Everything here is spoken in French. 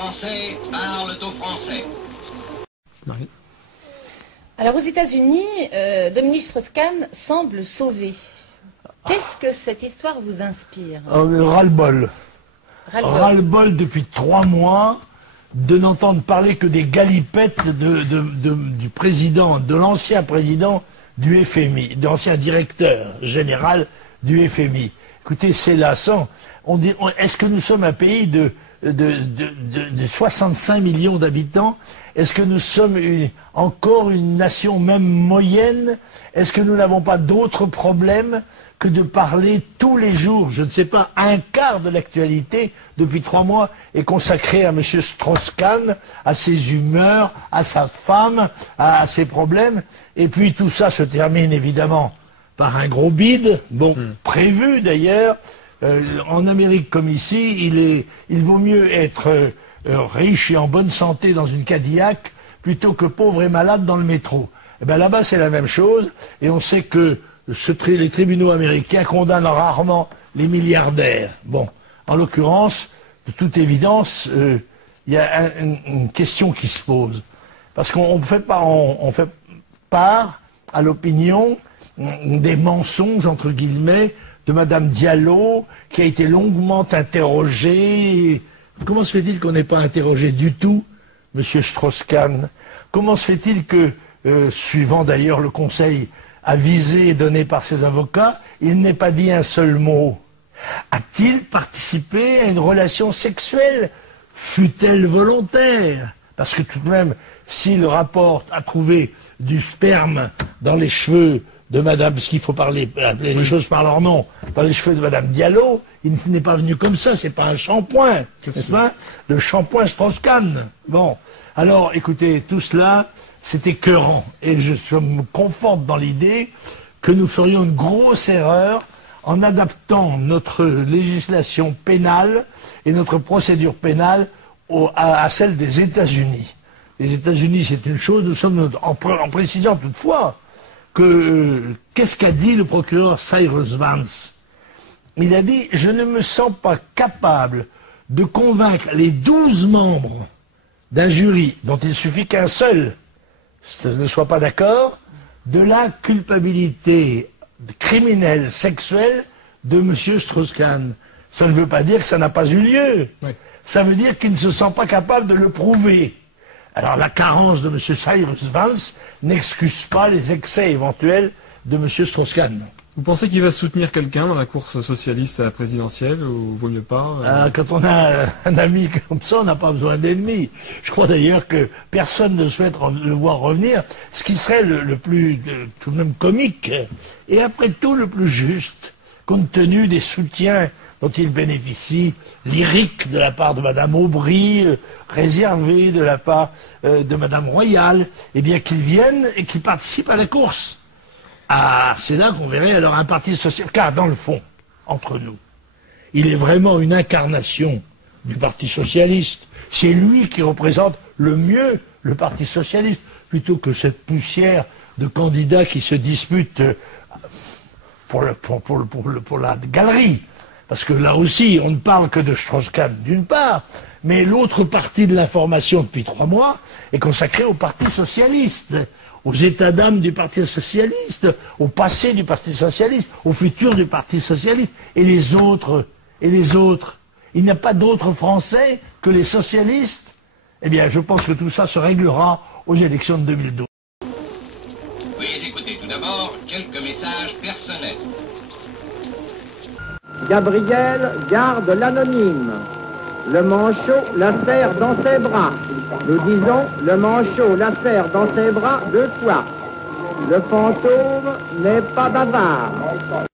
Français parlent au français. Marie. Alors aux États-Unis, Dominique Strauss-Kahn semble sauvé. Qu'est-ce que cette histoire vous inspire? Ras-le-bol. Ras-le-bol. Ras-le-bol depuis 3 mois de n'entendre parler que des galipettes du président, de l'ancien président du FMI, de l'ancien directeur général du FMI. Écoutez, c'est lassant. Est-ce que nous sommes un pays de 65 millions d'habitants? Est-ce que nous sommes encore une nation même moyenne? Est-ce que nous n'avons pas d'autres problèmes que de parler tous les jours, je ne sais pas, un quart de l'actualité depuis 3 mois est consacré à M. Strauss-Kahn, à ses humeurs, à sa femme, à ses problèmes, et puis tout ça se termine évidemment par un gros bide, bon, prévu d'ailleurs. En Amérique comme ici, il vaut mieux être riche et en bonne santé dans une Cadillac plutôt que pauvre et malade dans le métro. Et bien là-bas c'est la même chose, et on sait que les tribunaux américains condamnent rarement les milliardaires. Bon, en l'occurrence, de toute évidence, il y a une question qui se pose. Parce qu'on fait part à l'opinion des mensonges, entre guillemets, de Madame Diallo, qui a été longuement interrogée. Comment se fait-il qu'on n'ait pas interrogé du tout Monsieur Strauss-Kahn? Comment se fait-il que, suivant d'ailleurs le conseil avisé donné par ses avocats, il n'ait pas dit un seul mot? A-t-il participé à une relation sexuelle, fût-elle volontaire? Parce que tout de même, s'il rapporte à trouver du sperme dans les cheveux de Madame, parce qu'il faut appeler les choses par leur nom, dans les cheveux de Madame Diallo, il n'est pas venu comme ça, c'est pas un shampoing, n'est-ce pas? Le shampoing Strauss-Kahn. Bon, alors écoutez, tout cela, c'est écœurant, et je me conforte dans l'idée que nous ferions une grosse erreur en adaptant notre législation pénale et notre procédure pénale à celle des États-Unis. Les États-Unis, c'est une chose, nous sommes en précisant toutefois que qu'est-ce qu'a dit le procureur Cyrus Vance? Il a dit: je ne me sens pas capable de convaincre les 12 membres d'un jury dont il suffit qu'un seul ne soit pas d'accord de la culpabilité criminelle sexuelle de M. Strauss-Kahn. Ça ne veut pas dire que ça n'a pas eu lieu. Oui. Ça veut dire qu'il ne se sent pas capable de le prouver. Alors la carence de M. Cyrus Vance n'excuse pas les excès éventuels de M. Strauss-Kahn. Vous pensez qu'il va soutenir quelqu'un dans la course socialiste à la présidentielle, ou vaut mieux pas Quand on a un ami comme ça, on n'a pas besoin d'ennemis. Je crois d'ailleurs que personne ne souhaite le voir revenir, ce qui serait le plus tout de même comique, et après tout le plus juste, compte tenu des soutiens dont il bénéficie, lyrique de la part de Madame Aubry, réservé de la part de Madame Royal, eh bien qu'il vienne et qu'il participe à la course. Ah, c'est là qu'on verrait alors un parti social, car dans le fond, entre nous, il est vraiment une incarnation du Parti socialiste. C'est lui qui représente le mieux le Parti socialiste, plutôt que cette poussière de candidats qui se disputent pour la galerie. Parce que là aussi, on ne parle que de Strauss-Kahn d'une part, mais l'autre partie de l'information depuis 3 mois est consacrée au Parti socialiste, aux états d'âme du Parti socialiste, au passé du Parti socialiste, au futur du Parti socialiste, et les autres, il n'y a pas d'autres Français que les socialistes. Eh bien, je pense que tout ça se réglera aux élections de 2012. Veuillez écouter tout d'abord quelques messages personnels. Gabriel garde l'anonyme. Le manchot la serre dans ses bras. Nous disons, le manchot la serre dans ses bras 2 fois. Le fantôme n'est pas bavard.